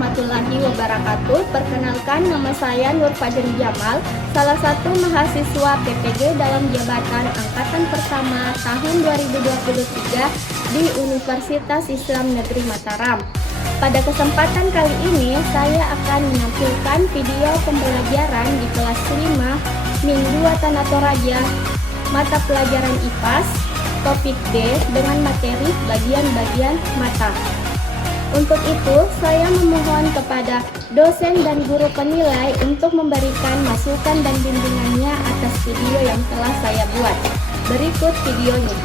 warahmatullahi wabarakatuh. Perkenalkan, nama saya Nur Fajri Jamal, salah satu mahasiswa PPG dalam jabatan Angkatan Pertama tahun 2023 di Universitas Islam Negeri Mataram. Pada kesempatan kali ini, saya akan menampilkan video pembelajaran di kelas 5 Minggu Tana Toraja, mata pelajaran IPAS, topik D dengan materi bagian-bagian mata. Untuk itu, saya memohon kepada dosen dan guru penilai untuk memberikan masukan dan bimbingannya atas video yang telah saya buat. Berikut videonya.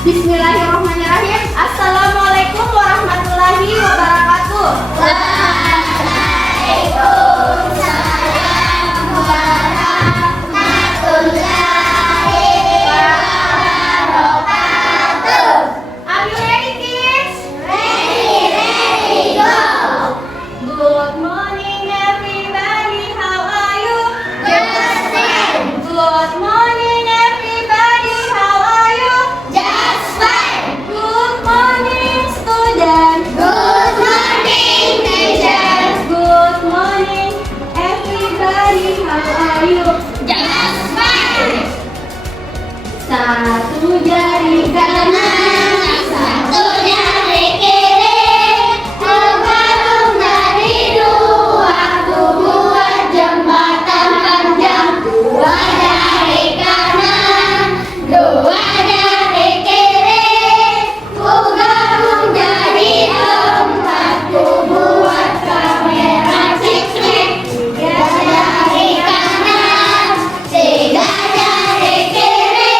Bismillahirrahmanirrahim. Assalamualaikum warahmatullahi wabarakatuh. Waalaikumsalam warahmatullahi wabarakatuh. Are you ready, kids? Ready, go. Good morning, everybody. How are you? Just fine. Good morning, everybody. How are you? Just fine. Good morning, student. Good morning, teacher. Good morning, everybody. How are you? Just fine. Satu jari kanan, satu jari kiri, tergantung dari dua, aku buat jembatan panjang. Dua jari kanan, dua jari kiri, ku gabung jadi empat, ku buat kamera ciklik. Tiga jari kanan, tiga jari kiri,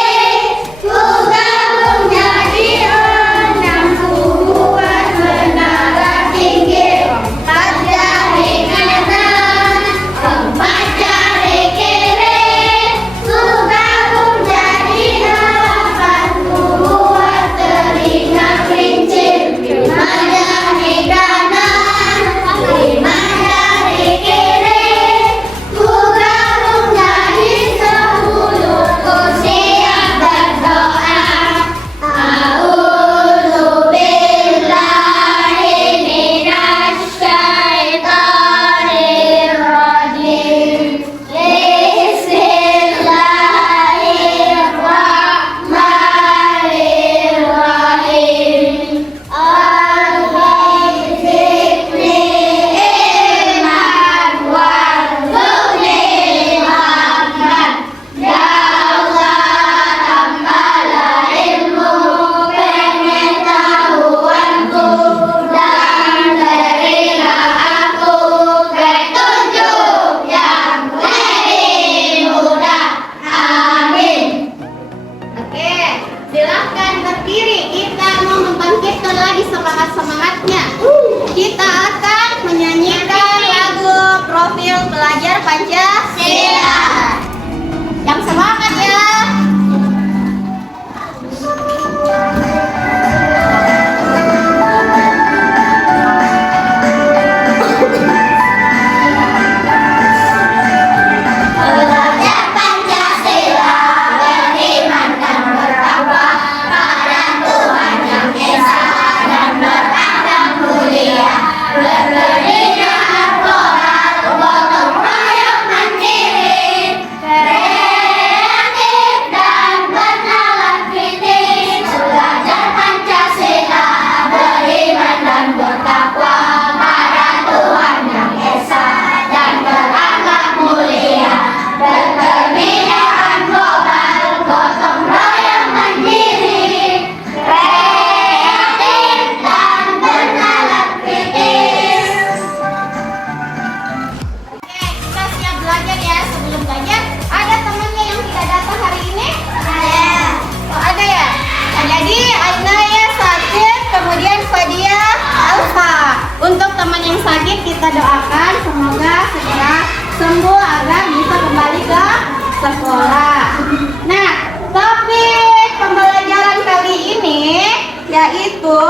ku gabung jadi enam, ku buat menara tinggi. Empat jari kanan, empat jari kiri, ku gabung jadi delapan, ku buat telinga kelinci. Lima jari kanan, lima jari kiri, ku gabung jadi 10, ku siap berdoa. A'udzubillahi minasyaitonirrajim. Bismillahirrahmanirrahim. Al-Zikri ilman warzuqni hikmah. Ya Allah, tambahlah ilmu pengetahuanku, dan berilah aku petunjuk yang lebih mudah. Amin. Oke, silahkan berdiri. Kita mau membangkitkan lagi semangat-semangatnya. Kita akan menyanyikan lagu Profil Pelajar Pancasila. Yang semangat ya. Belajar Pancasila, beriman dan bertakwa pada Tuhan Yang Esa, dan berakhlak mulia, berbudaya moral, gotong royong mandiri, kreatif dan bernalar kritis. Belajar Pancasila, beriman dan bertakwa pada Tuhan Yang Esa, dan berakhlak mulia, berkebudayaan global, gotong royong mandiri, kreatif dan bernalar kritis. Oke, kita siap belajar ya. Sebelum belajar, ada temannya yang tidak datang hari ini? Ada. Oh, ada ya? Nah, jadi Ainaya sakit, kemudian Fadia Alfa. Untuk teman yang sakit, kita doakan semoga segera sembuh agar bisa kembali ke sekolah. Nah, topik pembelajaran kali ini yaitu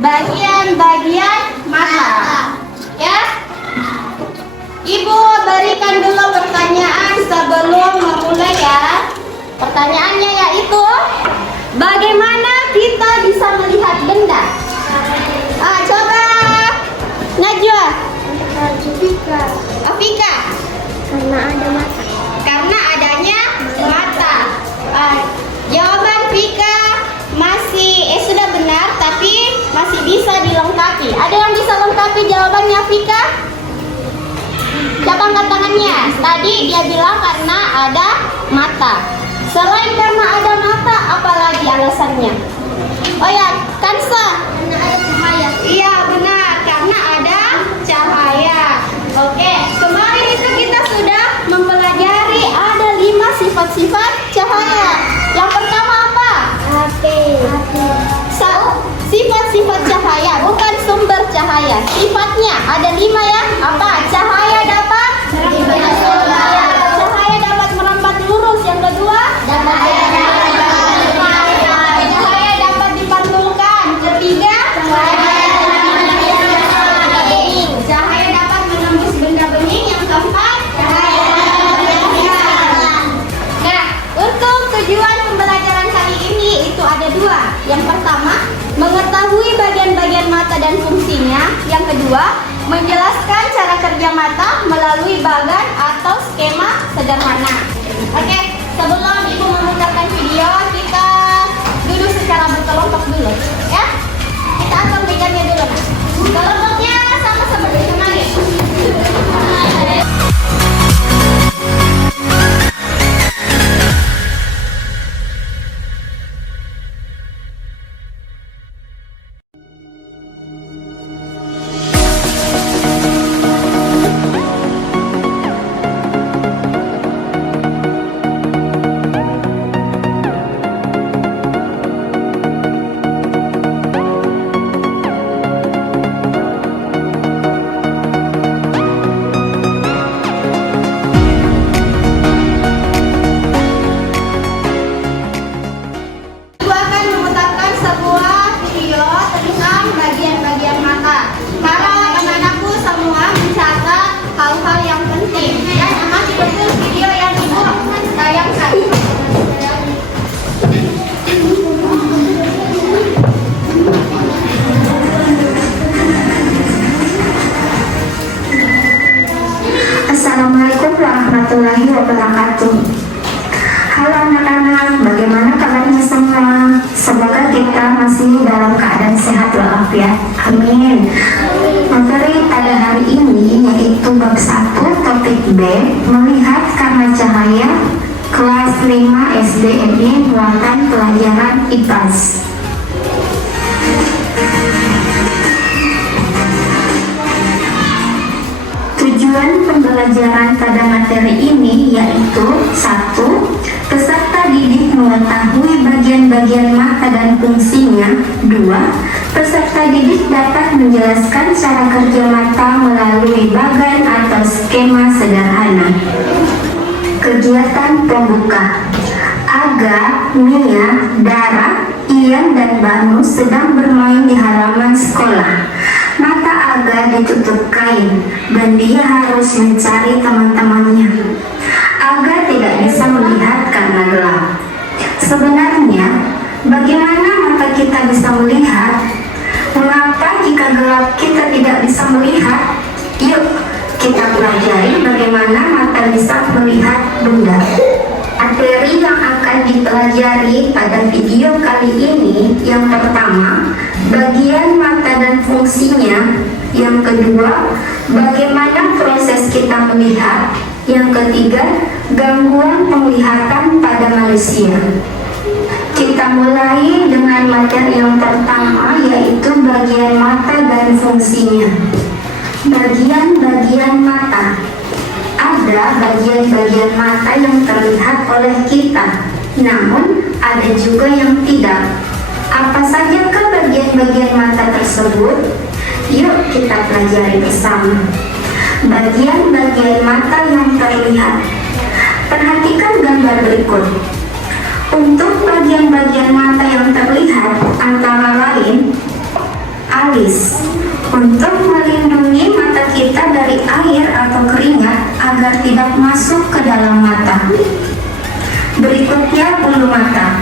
bagian-bagian mata. Ya, Ibu berikan dulu pertanyaan sebelum memulai ya. Pertanyaannya yaitu, bagaimana kita bisa melihat benda? Coba Najwa. Jupika. Afika. Karena ada mata. Karena adanya mata. Jawaban Vika masih sudah benar, tapi masih bisa dilengkapi. Ada yang bisa lengkapi jawabannya Vika? Siapa angkat tangannya? Tadi dia bilang karena ada mata. Selain karena ada mata, apalagi alasannya? Oh ya, Kansa. Karena ada cahaya. Iya benar, karena ada cahaya. Oke, kemarin itu kita sudah mempelajari ada 5 sifat-sifat cahaya. Yang pertama apa? Api. Sifat-sifat cahaya, bukan sumber cahaya. Sifatnya ada 5 ya. Apa? Cahaya dapat Cahaya dapat merambat lurus. Yang kedua, cahaya dapat dipantulkan. Ketiga, cahaya dapat menembus benda bening. Yang keempat, nah, untuk tujuan pembelajaran kali ini itu ada 2. Yang pertama, mengetahui bagian-bagian mata dan fungsinya. Yang kedua, menjelaskan cara kerja mata melalui bagan atau skema sederhana. Oke, sebelum Ibu memutarkan video, kita duduk secara berkelompok dulu, ya. Kita akan bagannya dulu. Kelompoknya sama seperti kemarin. Ibu akan memutarkan sebuah video tentang bagian-bagian mata. Harap anak-anakku semua mencatat hal-hal yang penting dan amati betul video yang Ibu tayangkan. Assalamualaikum warahmatullahi wabarakatuh. Halo anak-anak, bagaimana kabarnya semua? Semoga kita masih dalam keadaan sehat walafiat. Amin. Materi pada hari ini yaitu bab 1 topik B, melihat karena cahaya, kelas 5 SD ini muatan pelajaran IPAS. Tujuan pembelajaran pada materi ini yaitu 1. Peserta didik mengetahui bagian-bagian mata dan fungsinya. 2. Peserta didik dapat menjelaskan cara kerja mata melalui bagan atau skema sederhana. Kegiatan pembuka. Aga, Mia, Dara, Ian, dan Banu sedang bermain di halaman sekolah. Mata Aga ditutup kain dan dia harus mencari teman-temannya. Aga tidak bisa melihat karena gelap. Sebenarnya, bagaimana mata kita bisa melihat? Mengapa jika gelap kita tidak bisa melihat? Yuk, kita pelajari bagaimana mata bisa melihat benda. Materi yang akan dipelajari pada video kali ini, yang pertama, bagian mata dan fungsinya. Yang kedua, bagaimana proses kita melihat. Yang ketiga, gangguan penglihatan pada manusia. Kita mulai dengan materi yang pertama, yaitu bagian mata dan fungsinya. Bagian-bagian mata. Ada bagian-bagian mata yang terlihat oleh kita, namun ada juga yang tidak. Apa sajakah bagian-bagian mata tersebut? Yuk kita pelajari bersama. Bagian-bagian mata yang terlihat. Perhatikan gambar berikut. Untuk bagian-bagian mata yang terlihat antara lain alis, untuk melindungi mata kita dari air atau keringat agar tidak masuk ke dalam mata. Berikutnya bulu mata.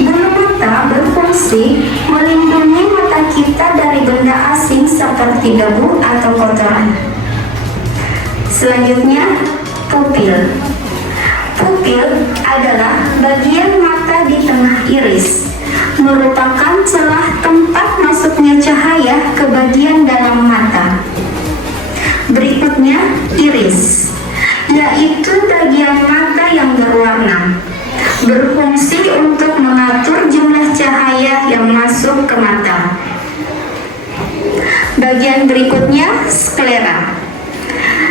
Bulu mata berfungsi melindungi mata kita dari benda asing seperti debu atau kotoran. Selanjutnya, pupil. Pupil adalah bagian mata di tengah iris, merupakan celah tempat masuknya cahaya ke bagian dalam mata. Berikutnya, iris, yaitu bagian mata yang berwarna, berfungsi untuk mengatur jumlah cahaya yang masuk ke mata. Bagian berikutnya, sklera.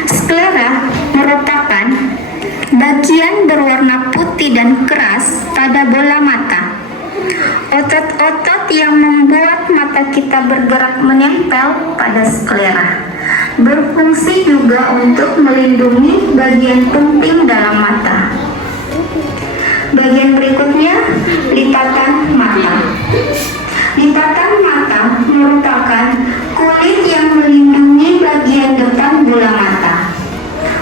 Sklera merupakan bagian berwarna putih dan keras pada bola mata. Otot-otot yang membuat mata kita bergerak menempel pada sklera, berfungsi juga untuk melindungi bagian penting dalam mata. Bagian berikutnya, lipatan mata. Lipatan mata merupakan kulit yang melindungi bagian depan bola mata.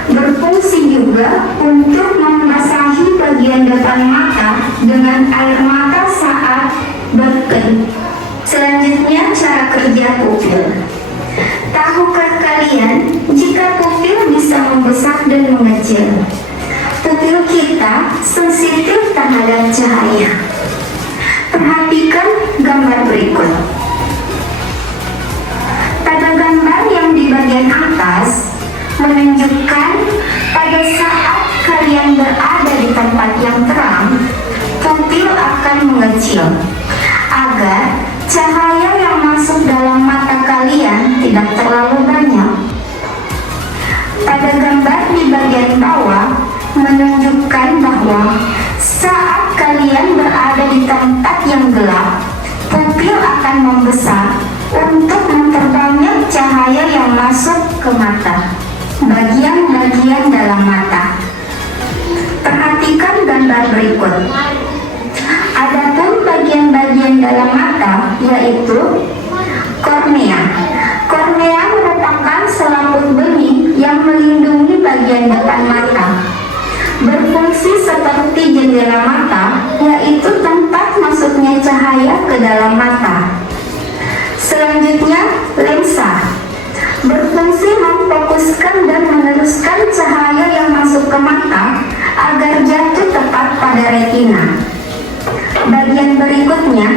Berfungsi juga untuk membasahi bagian depan mata dengan air mata saat berkedip. Selanjutnya, cara kerja pupil. Tahukah kalian jika pupil bisa membesar dan mengecil? Pupil kita sensitif terhadap cahaya. Perhatikan gambar berikut. Pada gambar yang di bagian atas menunjukkan pada saat kalian berada di tempat yang terang, pupil akan mengecil agar cahaya yang masuk dalam mata kalian tidak terlalu banyak. Pada gambar di bagian bawah menunjukkan bahwa saat kalian berada di tempat yang gelap, pupil akan membesar untuk memperbanyak cahaya yang masuk ke mata. Bagian-bagian dalam mata. Perhatikan gambar berikut. Adapun bagian-bagian dalam mata yaitu kornea. Kornea merupakan selaput benih yang melindungi bagian depan mata. Berfungsi seperti jendela mata, yaitu tempat masuknya cahaya ke dalam mata. Selanjutnya, lensa. Berfungsi memfokuskan dan meneruskan cahaya yang masuk ke mata agar jatuh tepat pada retina. Bagian berikutnya,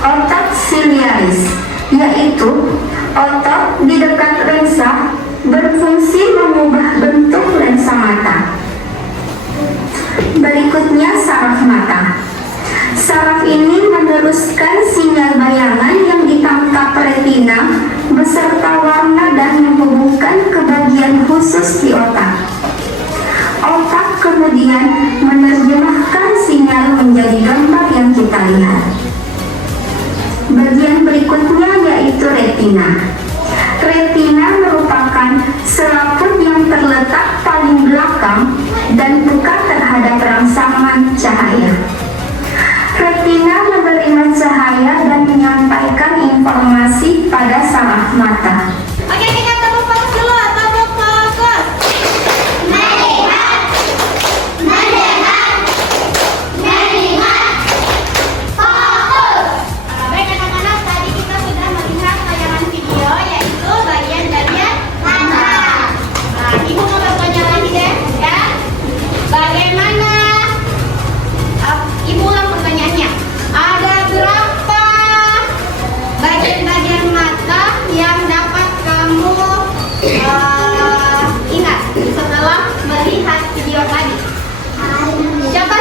otot ciliaris, yaitu otot di dekat lensa, berfungsi mengubah bentuk lensa mata. Berikutnya, saraf mata. Saraf ini meneruskan sinyal bayangan yang ditangkap retina beserta warna dan menghubungkan ke bagian khusus di otak. Otak kemudian menerjemahkan sinyal menjadi gambar yang kita lihat. Bagian berikutnya yaitu retina. Retina merupakan selaput yang terletak paling belakang dan dekat terhadap rangsangan cahaya. Retina menerima cahaya dan menyampaikan informasi pada saraf mata. Oke, kita tepuk fokus dulu. Tepuk fokus. Melihat, mendengar, melihat, fokus. Baik anak-anak, tadi kita sudah melihat tayangan video yaitu bagian-bagian mata. Nah, ibu mau bertanya lagi deh, ya. Bagaimana? Ibu ulang pertanyaannya. Ada berapa bagian-bagian mata yang dapat kamu ingat setelah melihat video tadi? Siapa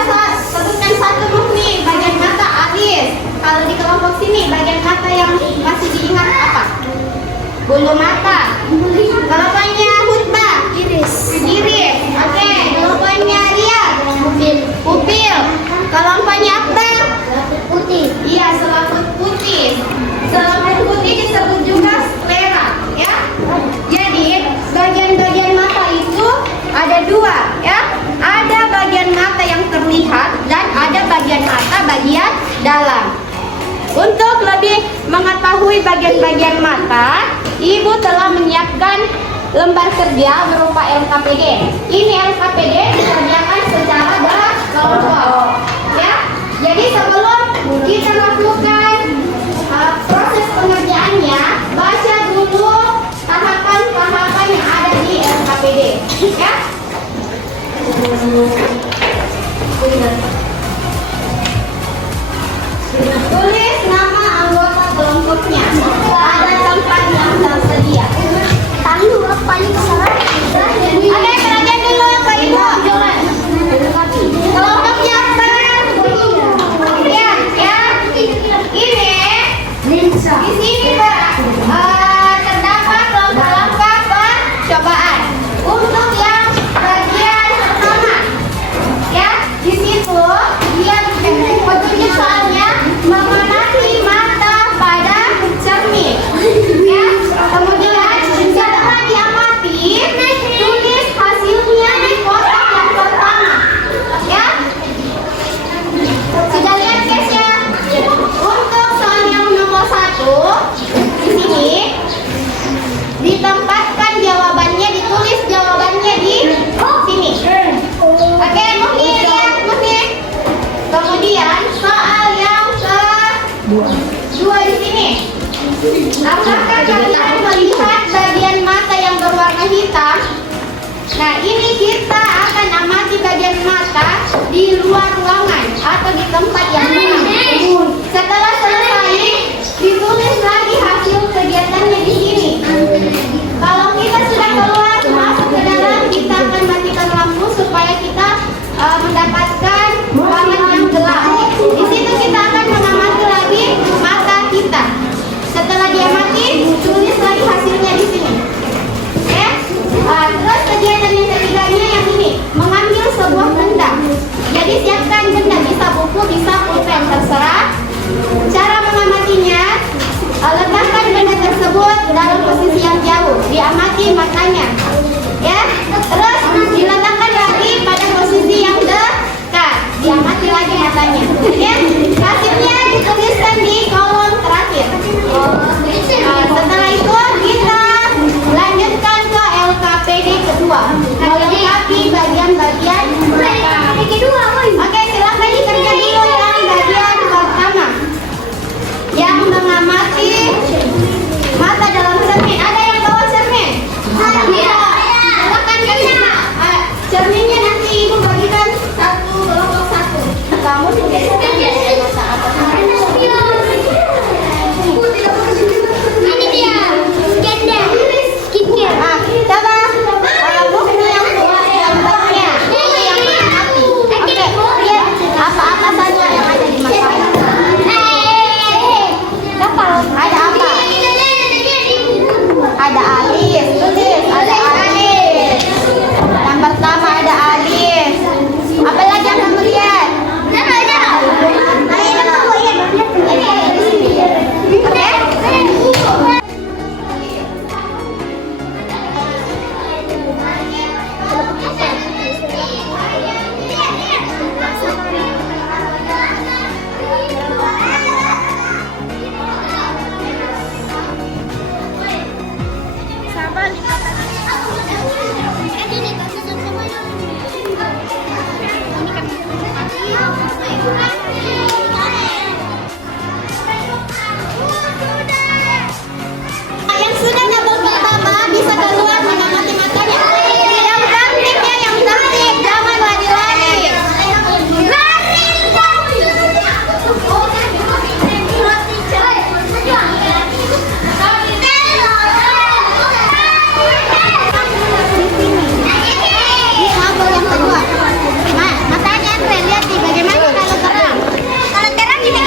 sebutkan satu dulu nih bagian mata? Aris. Kalau di kelompok sini bagian mata yang masih diingat apa? Bulu mata. Kelompoknya Hutbah. Iris. Iris. Oke. Kelompoknya Ria. Pupil. Pupil. Kelompoknya Akbar. Putih. Iya, selaput putih. Selaput putih disebut juga sklera, ya. Jadi bagian-bagian mata itu ada dua, ya. Ada bagian mata yang terlihat dan ada bagian mata bagian dalam. Untuk lebih mengetahui bagian-bagian mata, Ibu telah menyiapkan lembar kerja berupa LKPD. Ini LKPD dikerjakan secara berkelompok, ya. Jadi sebelum kita lakukan proses pengerjaannya, baca dulu hitam. Nah, ini kita akan amati bagian mata di luar ruangan atau di tempat yang terang. Setelah selesai, ditulis lagi hasil kegiatannya di sini. Kalau kita sudah keluar masuk ke dalam, kita akan matikan lampu supaya kita mendapatkan ruangan yang gelap. Di situ kita akan mengamati lagi mata kita. Setelah dia mati, tulis lagi hasilnya di sini. Oke? Terus kegiatan yang ketiganya yang ini, mengambil sebuah benda. Jadi siapkan benda, bisa buku, bisa pulpen, terserah. Cara mengamatinya, letakkan benda tersebut dalam posisi yang jauh, diamati matanya. Ya, terus diletakkan lagi pada posisi yang dekat, diamati lagi matanya. Ya, hasilnya dituliskan di kolom terakhir. Setelah itu kita lanjutkan ke LKPD kedua, melengkapi bagian-bagian mata. Oke, silakan dikerjakan dulu yang bagian pertama, yang mengamati mata dalam cermin. Ada yang bawa cermin? Iya. Silakan cerminnya nanti ibu bagikan satu kelompok satu. Kamu tuliskan mata apa? Coba buku yang gambarnya, buku yang mengamati. Oke, lihat apa-apa saja yang ada di matanya. Ada apa? Ada alis, tulis. Ada alis. Yang pertama ada alis. Apa lagi yang kamu lihat? Yang sudah tabel pertama bisa keluar mengamati matanya. Yang tertib ya, yang tertib, jangan lari-lari. Ini tabel yang kedua. Nah, matanya Andre, lihat nih bagaimana kalau terang. Kalau terang kita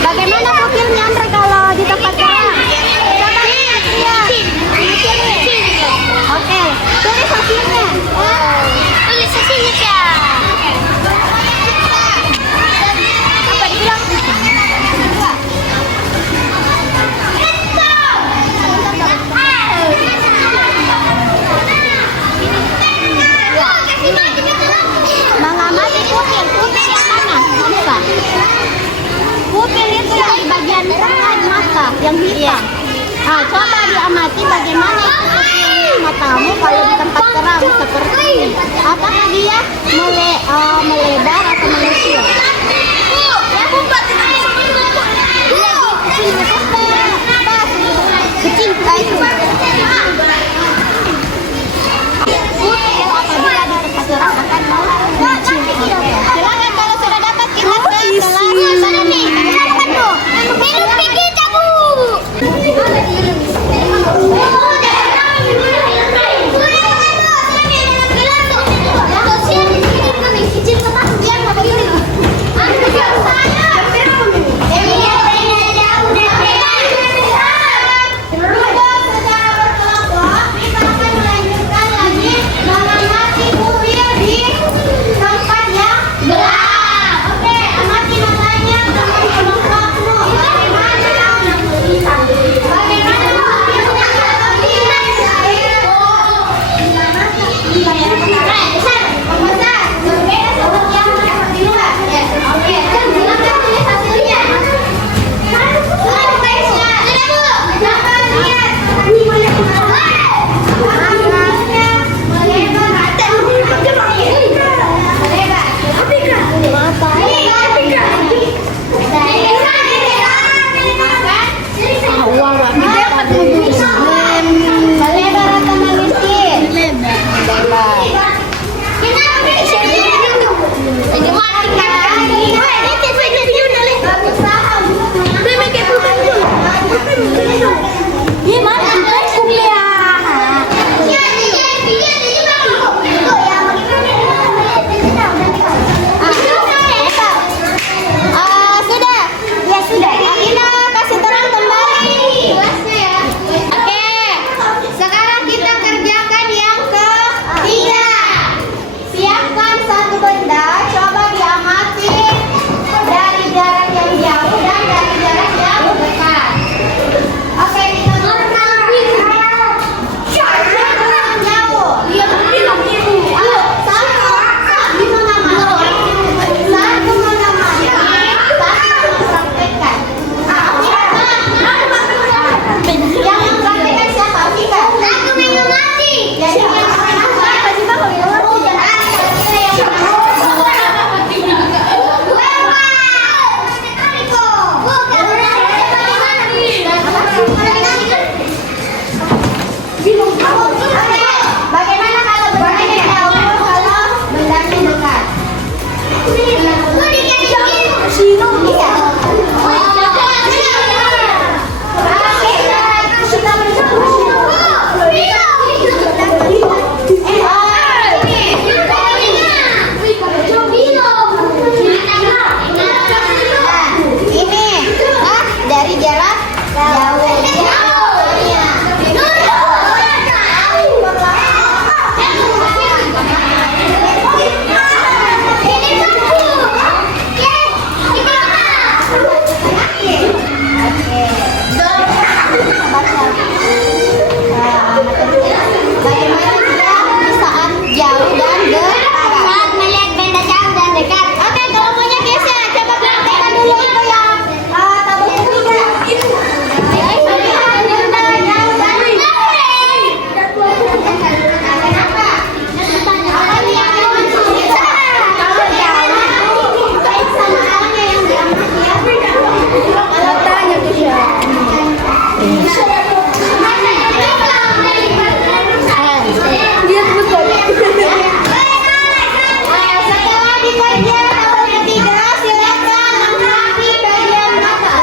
bagaimana pupilnya Andre kalau di tempat terang? Coba lihat dia. Oke, tulis hasilnya. Tulis hasilnya ya. Apa dibilang? Mengamati pupil yang mana? Bisa. Pupil itu yang di bagian tengah mata, yang hitam. Nah, coba diamati bagaimana pupil matamu kalau di tempat terang seperti ini. Apakah dia melebar atau mengecil? Kecil kayak itu. Pupil apabila di tempat terang akan mengecil. Silakan kalau sudah dapat kita selanjutnya nih. Minum pikir Bu. Dari jarak bagaimana dia di saat jauh dan dekat? Saat melihat benda jauh dan dekat. Oke, kalau maunya geser, coba praktekkan dulu itu ya. Tabel ketiga. Setelah dikerja tabel ketiga, silakan angkat bagian mata.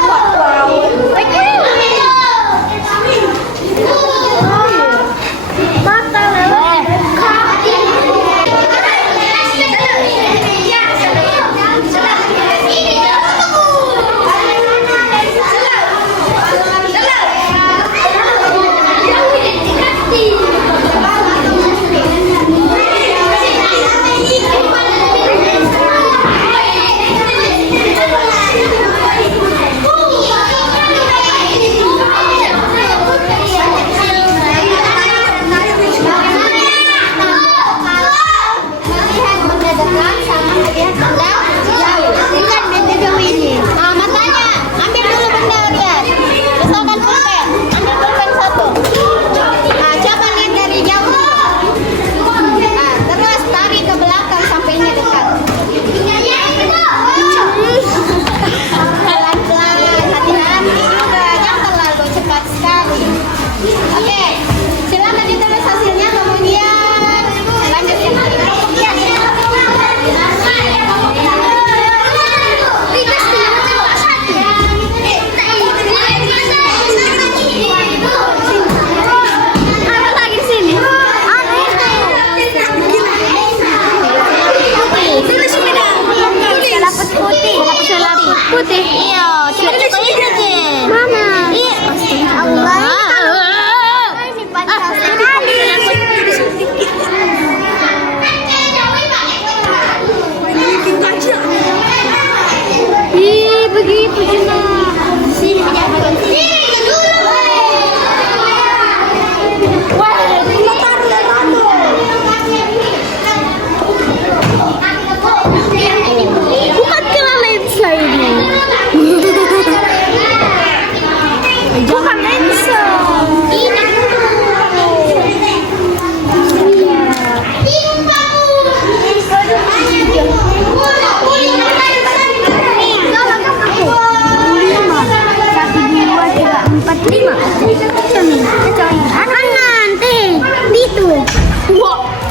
Melihat benda dekat sama melihat benda jauh. Lihat benda jauh ini. Makanya ambil dulu benda, lihat. Misalkan pulpen, ambil pulpen satu. Coba lihat dari jauh dulu. Terus tarik ke belakang sampai ini dekat. Pelan-pelan, hati-hati juga, jangan terlalu cepat sekali. Oke, silakan ditulis hasilnya kemudian lanjut yang apa lagi sini? Selaput putih. Selaput putih. Iya, mana? Allah. Ini panjang sekali. Ih, begitu cuma. Sini pejabat. Wah, motor bukan kena lensa ini. Bukan lensa. Ini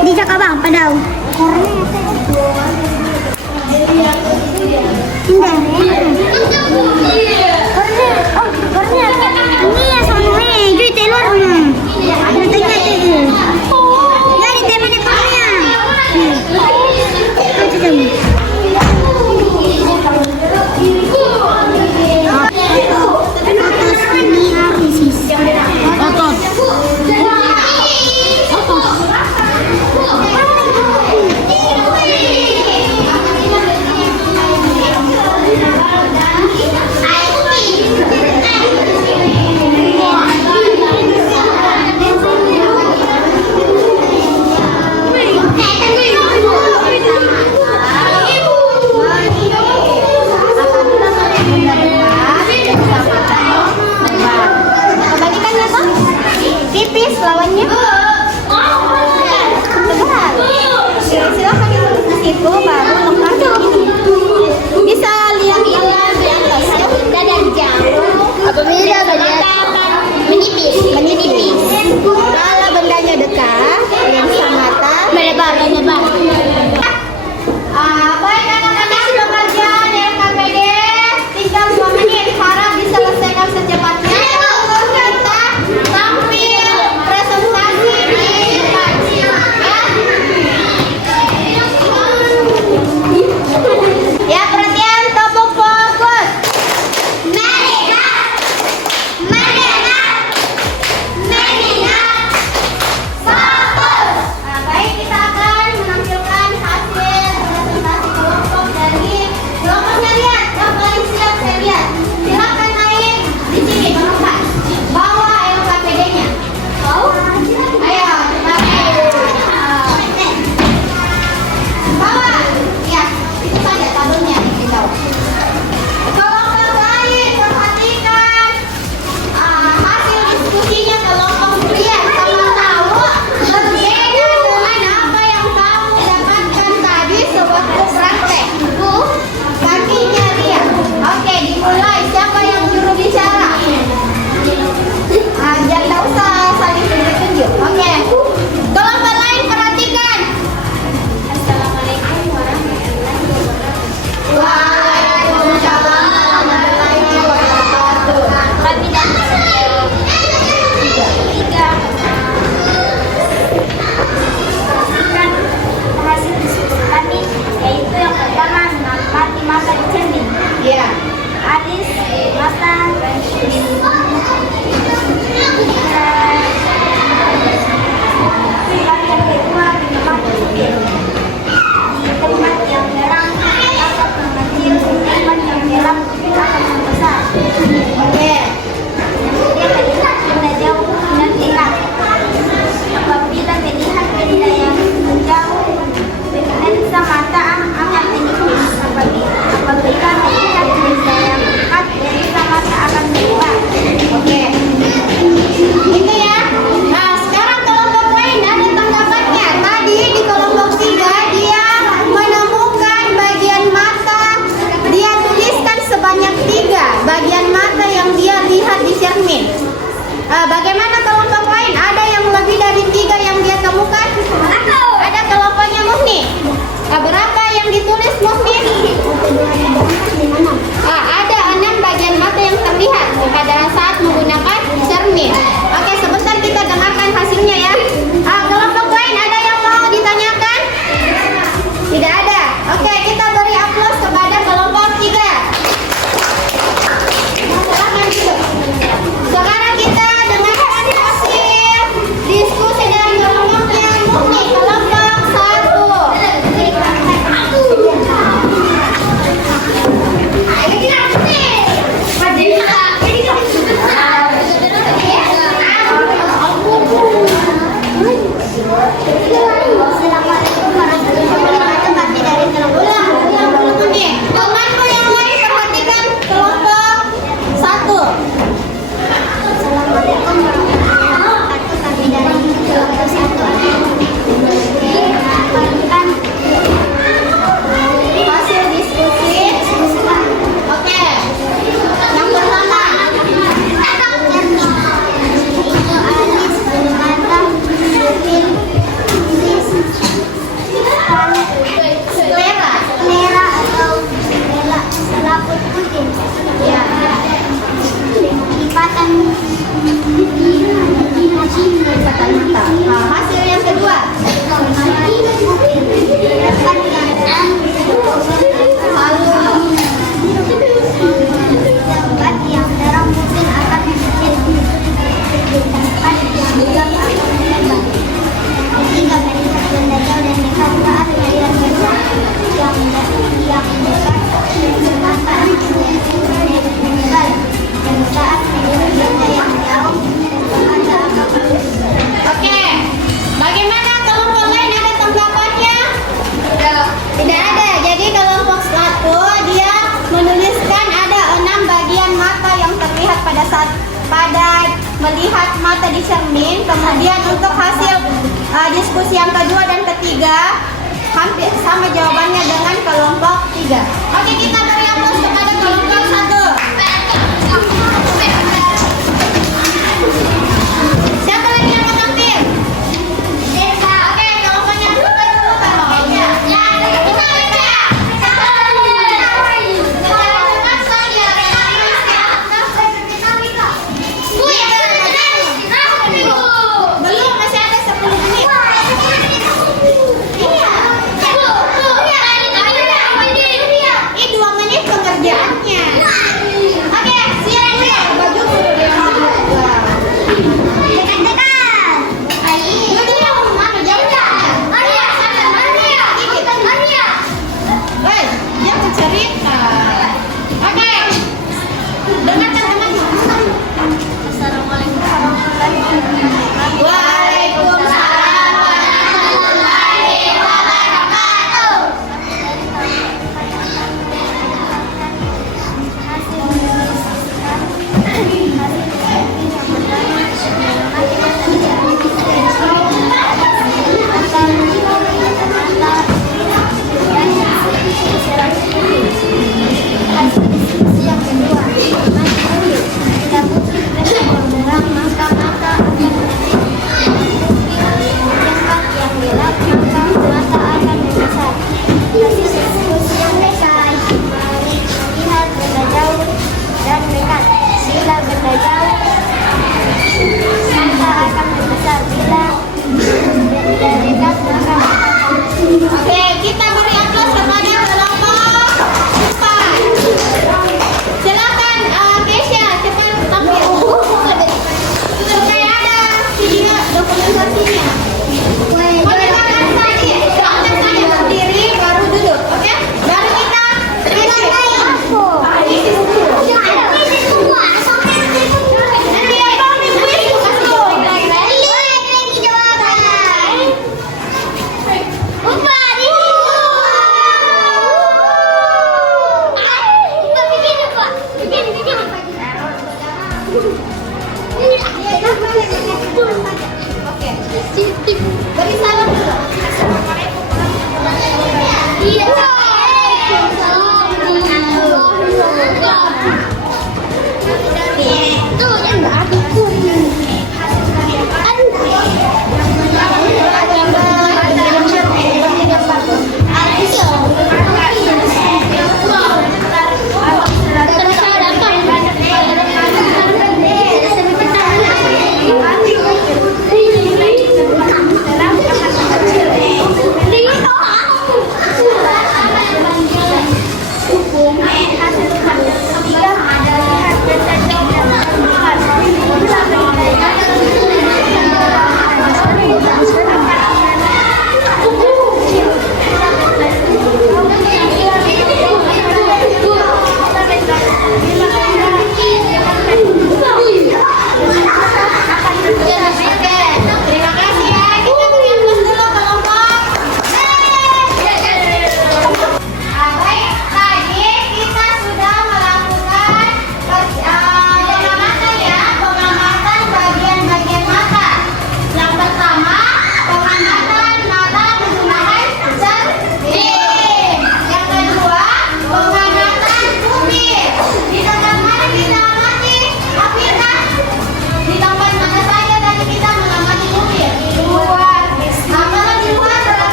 di Jakabang padau. Ini ya soalnya jadi telur. Jadi teman depannya. kedua. Yang darah mungkin akan ketiga barisan bendajal dan dekat saat melihat besar yang dekat berkata meninggal dan saat melihat benda yang jauh ada apa. Oke, bagaimana kelompok lain, ada tanggapannya? Tidak ada. Jadi kelompok 1 dia menuliskan ada 6 bagian mata yang terlihat pada saat melihat mata di cermin. Kemudian untuk hasil